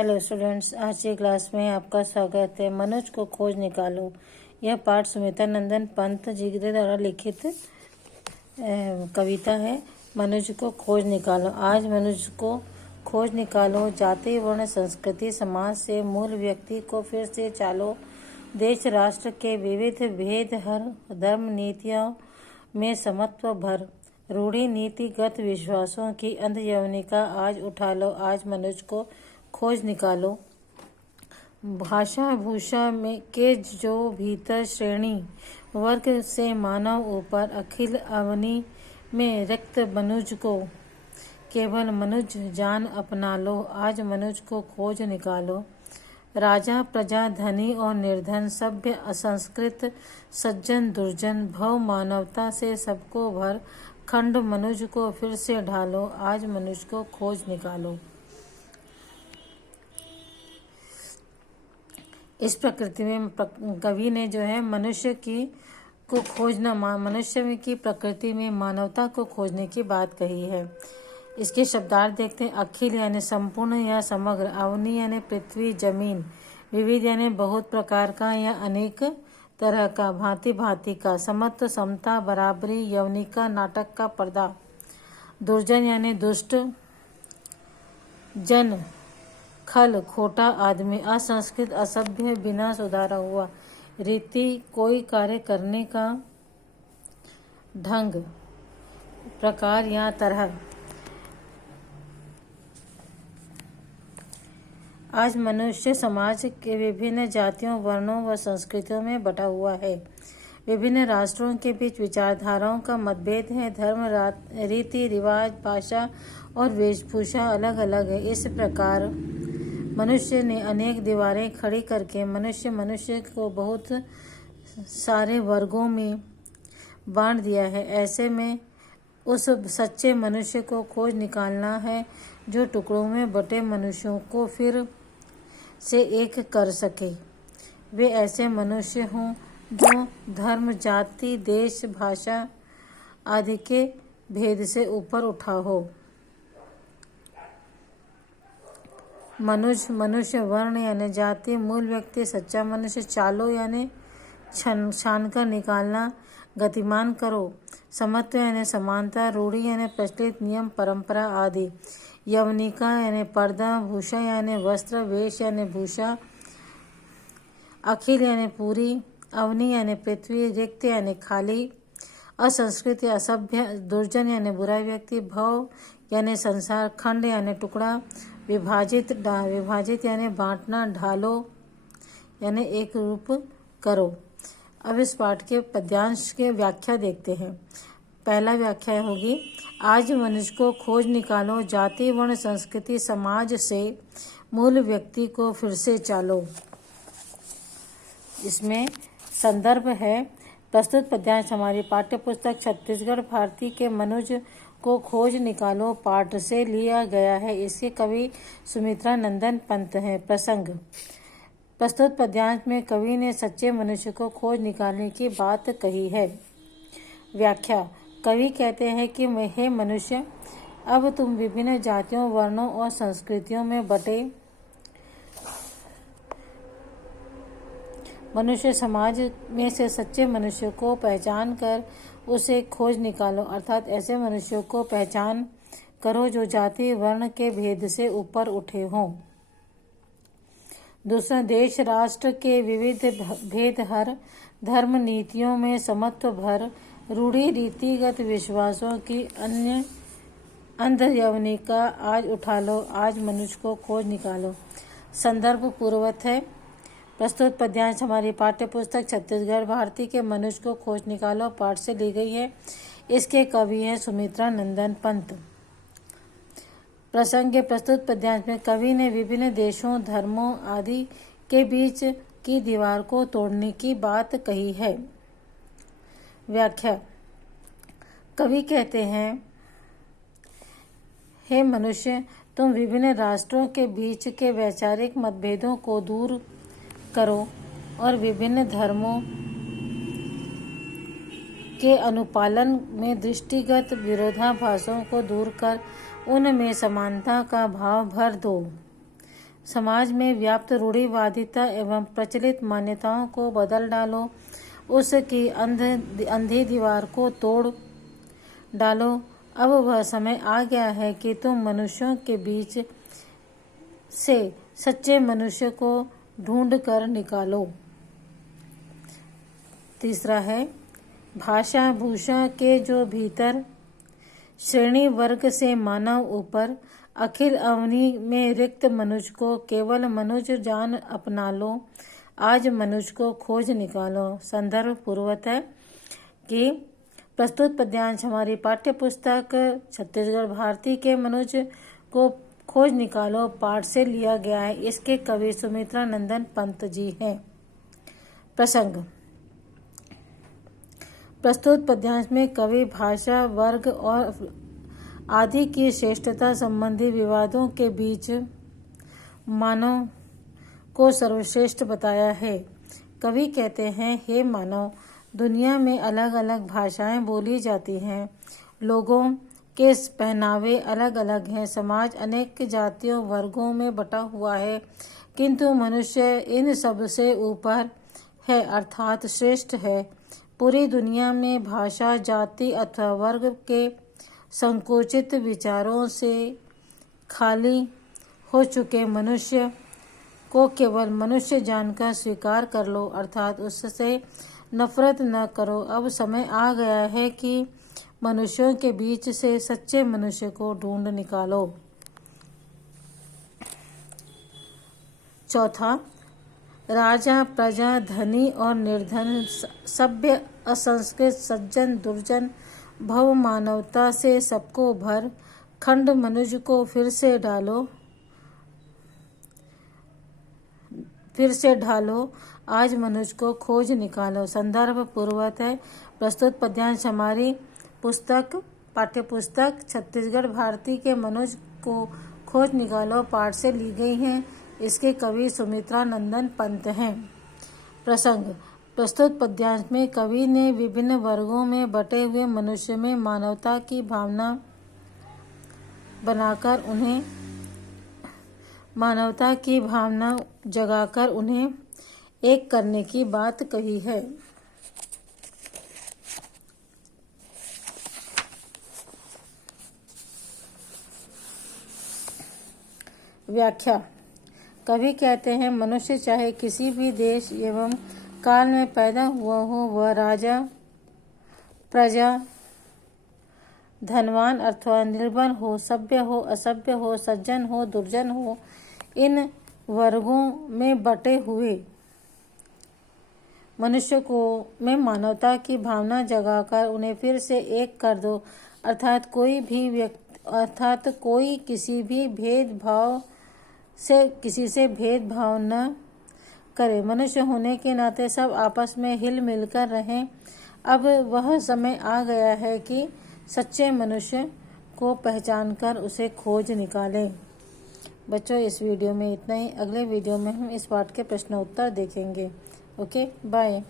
Hello students, आज की class में आपका स्वागत है। मनुज को खोज निकालो। यह पाठ सुमित्रा नंदन पंत जी के द्वारा लिखित कविता है। मनुज को खोज निकालो। आज मनुज को खोज निकालो। जाति वर्ण संस्कृति समाज से मूल व्यक्ति को फिर से चालो। देश राष्ट्र के विविध भेद हर धर्म नीतियों में समत्व भर। रूढ़ी नीतिगत विश्वासों की अंध यवनिका आज उठा लो। आज मनुज को खोज निकालो। भाषा भूषा में के जो भीतर श्रेणी वर्ग से मानव ऊपर अखिल अवनी में रिक्त मनुज को केवल मनुज जान अपना लो। आज मनुज को खोज निकालो। राजा प्रजा धनी और निर्धन सभ्य असंस्कृत सज्जन दुर्जन भव मानवता से सबको भर खंड मनुज को फिर से ढालो। आज मनुज को खोज निकालो। इस प्रकृति में कवि ने जो है मनुष्य की प्रकृति में मानवता को खोजने की बात कही है। इसके शब्दार्थ देखते हैं। अखिल यानी संपूर्ण या समग्र, अवनी यानी पृथ्वी जमीन, विविध यानी बहुत प्रकार का या अनेक तरह का, भांति भांति का, समत्व समता बराबरी, यवनिका नाटक का पर्दा, दुर्जन यानी दुष्ट जन खल खोटा आदमी, असंस्कृत असभ्य बिना सुधारा हुआ, रीति कोई कार्य करने का ढंग प्रकार या तरह। आज मनुष्य समाज के विभिन्न जातियों वर्णों व संस्कृतियों में बटा हुआ है। विभिन्न राष्ट्रों के बीच विचारधाराओं का मतभेद है। धर्म रीति रिवाज भाषा और वेशभूषा अलग अलग है। इस प्रकार मनुष्य ने अनेक दीवारें खड़ी करके मनुष्य को बहुत सारे वर्गों में बांट दिया है। ऐसे में उस सच्चे मनुष्य को खोज निकालना है जो टुकड़ों में बटे मनुष्यों को फिर से एक कर सके। वे ऐसे मनुष्य हों जो धर्म जाति देश भाषा आदि के भेद से ऊपर उठा हो। मनुष्य वर्ण यानी जाति, मूल व्यक्ति सच्चा मनुष्य, चालो यानी छान कर निकालना, गतिमान करो, समत्व यानी समानता, रूढ़ी यानी प्रचलित नियम परंपरा आदि, यवनिका यानी पर्दा, भूषा यानी वस्त्र, वेश यानी भूषा, अखिल यानी पूरी, अवनी यानी पृथ्वी, रिक्त यानी खाली, असंस्कृत या असभ्य, दुर्जन यानी बुरा व्यक्ति, भव यानी संसार, खंड यानी टुकड़ा, विभाजित यानी बांटना, ढालो यानी एक रूप करो। अब इस पाठ के पद्यांश के व्याख्या देखते हैं। पहला व्याख्या होगी, आज मनुष्य को खोज निकालो। जाति वर्ण संस्कृति समाज से मूल व्यक्ति को फिर से चालो। इसमें संदर्भ है प्रस्तुत पद्यांश हमारी पाठ्य पुस्तक छत्तीसगढ़ भारती के मनुज को खोज निकालो पाठ से लिया गया है। इसके कवि सुमित्रा नंदन पंत हैं। प्रसंग, प्रस्तुत पद्यांश में कवि ने सच्चे मनुष्य को खोज निकालने की बात कही है। व्याख्या, कवि कहते हैं कि हे मनुष्य, अब तुम विभिन्न जातियों वर्णों और संस्कृतियों में बटे मनुष्य समाज में से सच्चे मनुष्य को पहचान कर उसे खोज निकालो, अर्थात ऐसे मनुष्यों को पहचान करो जो जाति वर्ण के भेद से ऊपर उठे हों। दूसरा, देश राष्ट्र के विविध भेद हर धर्म नीतियों में समत्व भर, रूढ़ी रीतिगत विश्वासों की अंध यवनिका आज उठा लो। आज मनुष्य को खोज निकालो। संदर्भ पूर्ववत है। प्रस्तुत पद्यांश हमारी पाठ्य पुस्तक छत्तीसगढ़ भारती के मनुष्य को खोज निकालो पाठ से ली गई है। इसके कवि हैं सुमित्रा नंदन पंत। प्रसंग के प्रस्तुत पद्यांश में कवि ने विभिन्न देशों धर्मों आदि के बीच की दीवार को तोड़ने की बात कही है। व्याख्या, कवि कहते हैं, हे मनुष्य, तुम विभिन्न राष्ट्रों के बीच के वैचारिक मतभेदों को दूर करो और विभिन्न धर्मों के अनुपालन में दृष्टिगत विरोधाभासों को दूर कर उनमें समानता का भाव भर दो। समाज में व्याप्त रूढ़िवादिता एवं प्रचलित मान्यताओं को बदल डालो, उसकी अंधी दीवार को तोड़ डालो। अब वह समय आ गया है कि तुम मनुष्यों के बीच से सच्चे मनुष्य को ढूंढ कर निकालो। तीसरा है, भाषा भूषा के जो भीतर श्रेणी वर्ग से मानव ऊपर अखिल अवनि में रिक्त मनुष्य को केवल मनुष्य जान अपना लो। आज मनुष्य को खोज निकालो। संदर्भ पूर्वत है कि प्रस्तुत पद्यांश हमारी पाठ्य पुस्तक छत्तीसगढ़ भारती के मनुष्य को खोज निकालो पाठ से लिया गया है। इसके कवि सुमित्रा नंदन पंत जी हैं। प्रसंग। प्रस्तुत पद्यांश में कवि भाषा वर्ग और आदि की श्रेष्ठता संबंधी विवादों के बीच मानव को सर्वश्रेष्ठ बताया है। कवि कहते हैं, हे मानव, दुनिया में अलग अलग भाषाएं बोली जाती हैं, लोगों के पहनावे अलग अलग हैं, समाज अनेक जातियों वर्गों में बटा हुआ है, किंतु मनुष्य इन सब से ऊपर है अर्थात श्रेष्ठ है। पूरी दुनिया में भाषा जाति अथवा वर्ग के संकुचित विचारों से खाली हो चुके मनुष्य को केवल मनुष्य जानकर स्वीकार कर लो अर्थात उससे नफरत न करो। अब समय आ गया है कि मनुष्यों के बीच से सच्चे मनुष्य को ढूंढ निकालो। चौथा, राजा प्रजा धनी और निर्धन सभ्य असंस्कृत सज्जन दुर्जन भव मानवता से सबको भर खंड मनुष्य को फिर से ढालो। आज मनुष्य को खोज निकालो। संदर्भ पूर्वत है। प्रस्तुत पद्यांश हमारी पाठ्य पुस्तक छत्तीसगढ़ भारती के मनुष्य को खोज निकालो पाठ से ली गई हैं। इसके कवि सुमित्रा नंदन पंत हैं। प्रसंग। प्रस्तुत पद्यांश में कवि ने विभिन्न वर्गों में बटे हुए मनुष्य में मानवता की भावना जगाकर उन्हें एक करने की बात कही है। व्याख्या। कवि कहते हैं, मनुष्य चाहे किसी भी देश एवं काल में पैदा हुआ हो, वह राजा प्रजा धनवान अथवा निर्बल हो, सभ्य हो असभ्य हो, सज्जन हो दुर्जन हो, इन वर्गों में बटे हुए मनुष्य को में मानवता की भावना जगाकर उन्हें फिर से एक कर दो अर्थात कोई किसी से भेदभाव न करे। मनुष्य होने के नाते सब आपस में हिल मिलकर रहें। अब वह समय आ गया है कि सच्चे मनुष्य को पहचान कर उसे खोज निकालें। बच्चों, इस वीडियो में इतना ही। अगले वीडियो में हम इस पाठ के प्रश्न उत्तर देखेंगे। Okay, bye.